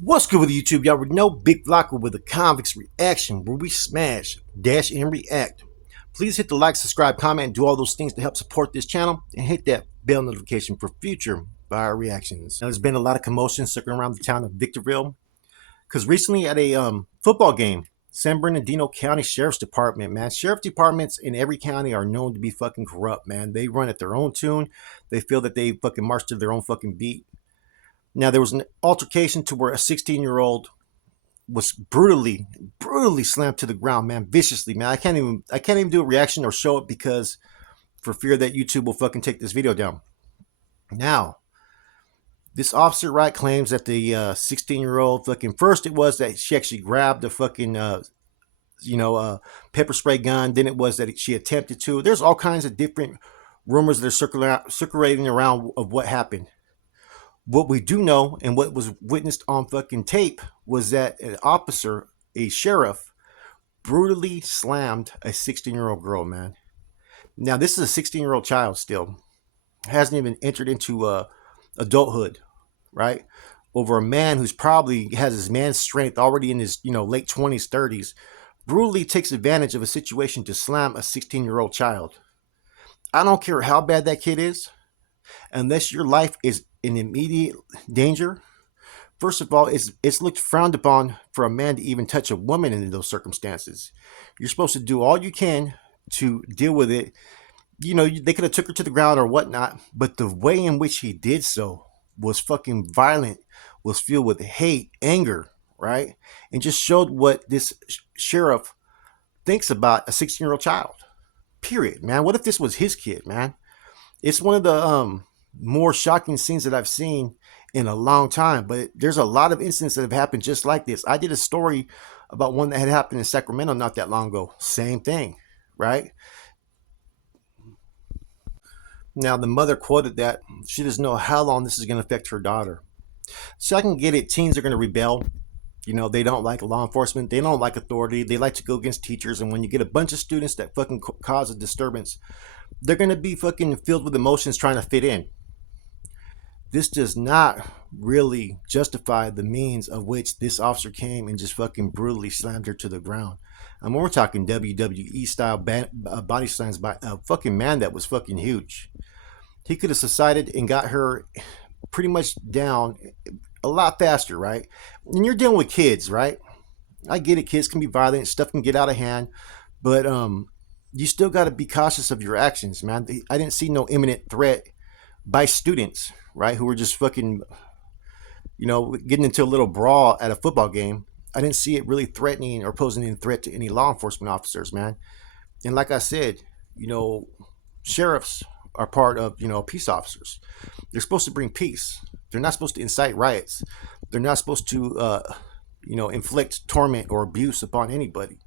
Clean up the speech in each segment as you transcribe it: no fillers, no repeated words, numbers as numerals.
What's good with YouTube? Y'all already know Big Vlogger with a convicts reaction where we smash, dash, and react. Please hit the like, subscribe, comment, and do all those things to help support this channel and hit that bell notification for future fire reactions. Now, there's been a lot of commotion circling around the town of Victorville because recently at a football game, San Bernardino County Sheriff's Department, man, sheriff departments in every county are known to be fucking corrupt, man. They run at their own tune. They feel that they fucking march to their own fucking beat. Now, there was an altercation to where a 16-year-old was brutally slammed to the ground, man, viciously, man. I can't even do a reaction or show it because for fear that YouTube will fucking take this video down. Now, this officer, right, claims that the 16-year-old fucking first it was that she actually grabbed the fucking pepper spray gun. Then it was that she attempted to. There's all kinds of different rumors that are circulating around of what happened. What we do know and what was witnessed on fucking tape was that an officer, a sheriff, brutally slammed a 16-year-old girl, man. Now, this is a 16-year-old child still. Hasn't even entered into adulthood, right? Over a man who's probably has his man's strength already in his, late 20s, 30s, brutally takes advantage of a situation to slam a 16-year-old child. I don't care how bad that kid is, unless your life is in immediate danger. First of all, it's looked frowned upon for a man to even touch a woman in those circumstances. You're supposed to do all you can to deal with it. They could have took her to the ground or whatnot, but the way in which he did so was fucking violent, was filled with hate, anger, right? And just showed what this sheriff thinks about a 16-year-old child. Period, man. What if this was his kid, man? It's one of the more shocking scenes that I've seen in a long time, but there's a lot of incidents that have happened just like this. I did a story about one that had happened in Sacramento not that long ago. Same thing, right? Now, the mother quoted that she doesn't know how long this is going to affect her daughter. So I can get it. Teens are going to rebel. They don't like law enforcement. They don't like authority. They like to go against teachers. And when you get a bunch of students that fucking cause a disturbance, they're going to be fucking filled with emotions trying to fit in. This does not really justify the means of which this officer came and just fucking brutally slammed her to the ground. And we're talking WWE style body slams by a fucking man that was fucking huge. He could have subsided and got her pretty much down a lot faster, right? And you're dealing with kids, right? I get it. Kids can be violent. Stuff can get out of hand. But you still got to be cautious of your actions, man. I didn't see no imminent threat by students, right, who were just fucking, getting into a little brawl at a football game. I didn't see it really threatening or posing any threat to any law enforcement officers, man. And like I said, sheriffs are part of, peace officers. They're supposed to bring peace. They're not supposed to incite riots. They're not supposed to, inflict torment or abuse upon anybody.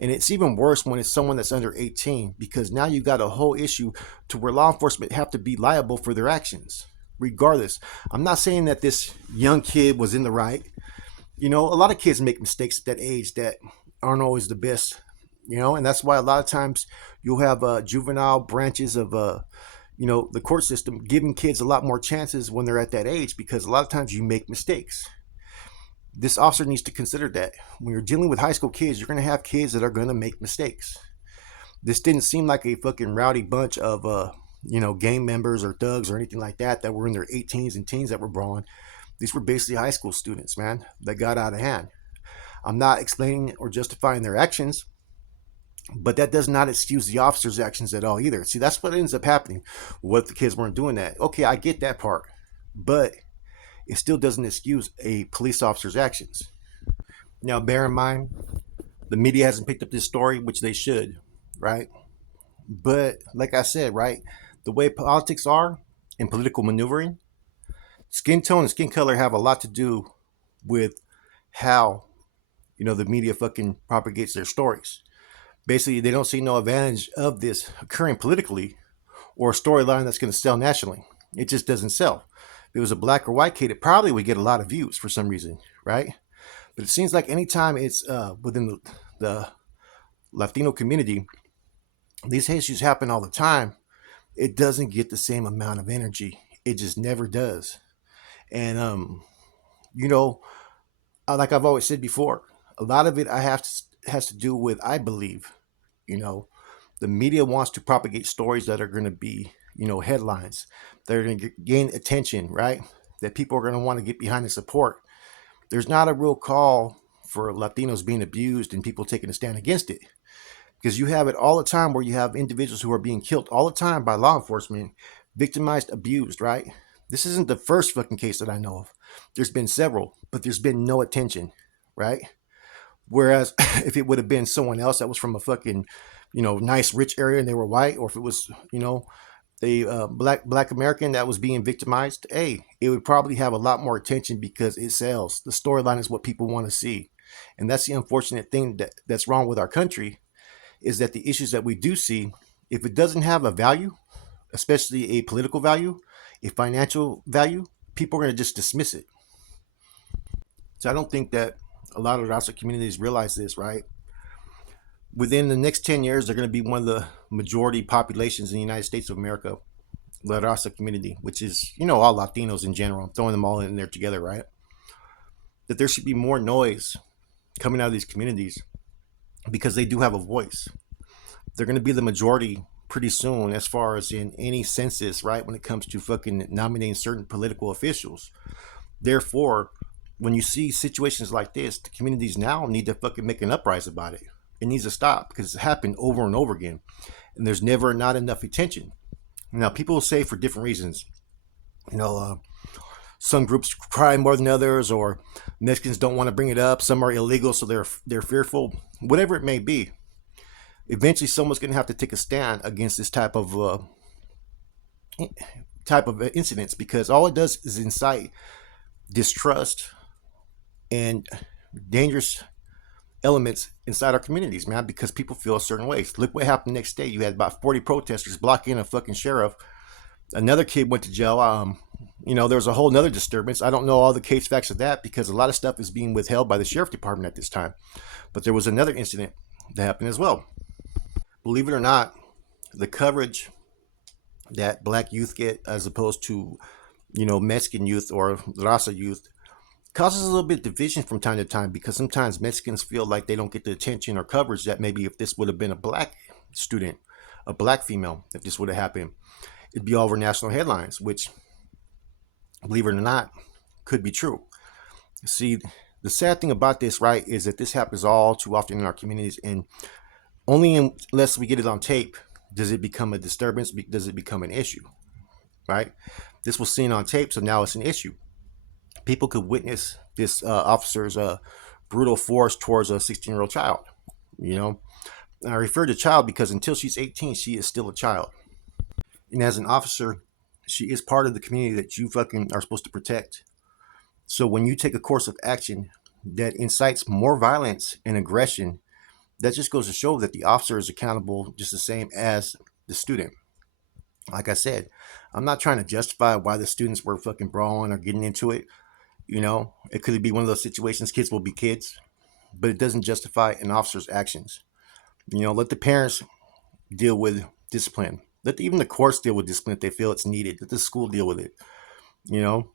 And it's even worse when it's someone that's under 18, because now you've got a whole issue to where law enforcement have to be liable for their actions. Regardless, I'm not saying that this young kid was in the right. A lot of kids make mistakes at that age that aren't always the best, and that's why a lot of times you'll have juvenile branches of, the court system giving kids a lot more chances when they're at that age, because a lot of times you make mistakes. This officer needs to consider that when you're dealing with high school kids, you're going to have kids that are going to make mistakes. This didn't seem like a fucking rowdy bunch of, gang members or thugs or anything like that were in their 18s and teens that were brawling. These were basically high school students, man, that got out of hand. I'm not explaining or justifying their actions, but that does not excuse the officer's actions at all either. See, that's what ends up happening. What if the kids weren't doing that? Okay, I get that part, but it still doesn't excuse a police officer's actions. Now, bear in mind, the media hasn't picked up this story, which they should, right? But like I said, right, the way politics are in political maneuvering, skin tone and skin color have a lot to do with how, the media fucking propagates their stories. Basically, they don't see no advantage of this occurring politically or a storyline that's going to sell nationally. It just doesn't sell. If it was a black or white kid, it probably would get a lot of views for some reason, right? But it seems like anytime it's within the Latino community, these issues happen all the time. It doesn't get the same amount of energy. It just never does. And, like I've always said before, a lot of it has to do with, I believe, you know, the media wants to propagate stories that are going to be, headlines that are going to gain attention, right? That people are going to want to get behind and support. There's not a real call for Latinos being abused and people taking a stand against it, because you have it all the time where you have individuals who are being killed all the time by law enforcement, victimized, abused, right? This isn't the first fucking case that I know of. There's been several, but there's been no attention, right? Whereas if it would have been someone else that was from a fucking, nice rich area and they were white, or if it was, a black American that was being victimized, hey, it would probably have a lot more attention because it sells. The storyline is what people want to see, and that's the unfortunate thing that's wrong with our country, is that the issues that we do see, if it doesn't have a value, especially a political value, a financial value, people are going to just dismiss it. So I don't think that a lot of the Rasta communities realize this, right? Within the next 10 years, they're going to be one of the majority populations in the United States of America, the Rasta community, which is, all Latinos in general. I'm throwing them all in there together, right? That there should be more noise coming out of these communities because they do have a voice. They're going to be the majority pretty soon as far as in any census, right? When it comes to fucking nominating certain political officials. Therefore, when you see situations like this, the communities now need to fucking make an uprising about it. It needs to stop because it's happened over and over again. And there's never not enough attention. Now, people will say for different reasons, you know, uh, some groups cry more than others, or Mexicans don't want to bring it up. Some are illegal, so they're fearful. Whatever it may be, eventually someone's going to have to take a stand against this type of incidents, because all it does is incite distrust and dangerous elements inside our communities, man, because people feel a certain way. Look what happened the next day. You had about 40 protesters blocking a fucking sheriff. Another kid went to jail. There was a whole nother disturbance. I don't know all the case facts of that because a lot of stuff is being withheld by the sheriff department at this time. But there was another incident that happened as well. Believe it or not, the coverage that black youth get as opposed to, Mexican youth or Raza youth causes a little bit of division from time to time, because sometimes Mexicans feel like they don't get the attention or coverage that maybe if this would have been a black student, a black female, if this would have happened, it'd be all over national headlines, which, believe it or not, could be true. See, the sad thing about this, right, is that this happens all too often in our communities, and only unless we get it on tape does it become a disturbance, does it become an issue, right? This was seen on tape, so now it's an issue. People could witness this officer's brutal force towards a 16-year-old child. You know, and I refer to child because until she's 18, she is still a child. And as an officer, she is part of the community that you fucking are supposed to protect. So when you take a course of action that incites more violence and aggression, that just goes to show that the officer is accountable just the same as the student. Like I said, I'm not trying to justify why the students were fucking brawling or getting into it. It could be one of those situations. Kids will be kids, but it doesn't justify an officer's actions. Let the parents deal with discipline. Let even the courts deal with discipline if they feel it's needed. Let the school deal with it. You know,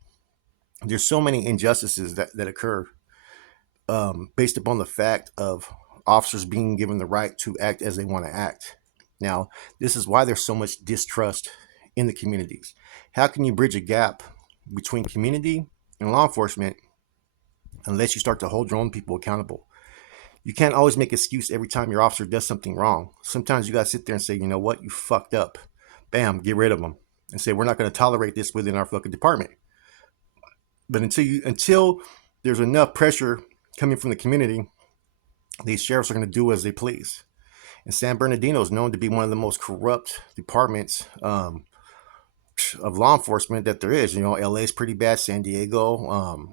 there's so many injustices that occur based upon the fact of officers being given the right to act as they want to act. Now, this is why there's so much distrust in the communities. How can you bridge a gap between community and law enforcement unless you start to hold your own people accountable? You can't always make excuse every time your officer does something wrong. Sometimes you got to sit there and say, you know what, you fucked up. Bam, get rid of them. And say, we're not going to tolerate this within our fucking department. But until there's enough pressure coming from the community, these sheriffs are going to do as they please. And San Bernardino is known to be one of the most corrupt departments of law enforcement that there is. LA is pretty bad. San Diego,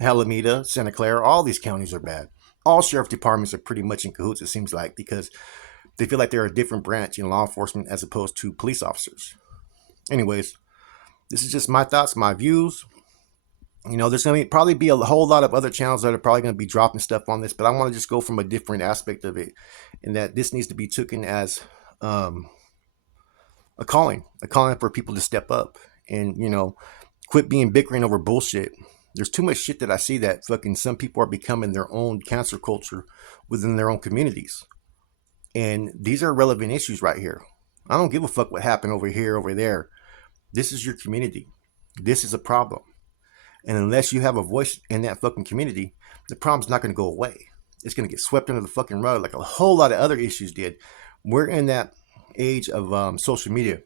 Alameda, Santa Clara, all these counties are bad. All sheriff departments are pretty much in cahoots, it seems like, because they feel like they're a different branch in law enforcement as opposed to police officers. Anyways, this is just my thoughts, my views. There's going to probably be a whole lot of other channels that are probably going to be dropping stuff on this, but I want to just go from a different aspect of it, and that this needs to be taken as a calling for people to step up and, quit being bickering over bullshit. There's too much shit that I see that fucking some people are becoming their own cancer culture within their own communities. And these are relevant issues right here. I don't give a fuck what happened over here, over there. This is your community. This is a problem. And unless you have a voice in that fucking community, the problem's not going to go away. It's going to get swept under the fucking rug like a whole lot of other issues did. We're in that age of social media.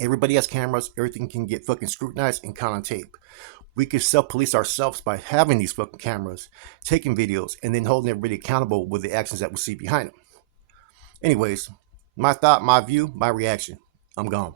Everybody has cameras. Everything can get fucking scrutinized and caught on tape. We could self-police ourselves by having these fucking cameras, taking videos, and then holding everybody accountable with the actions that we see behind them. Anyways, my thought, my view, my reaction. I'm gone.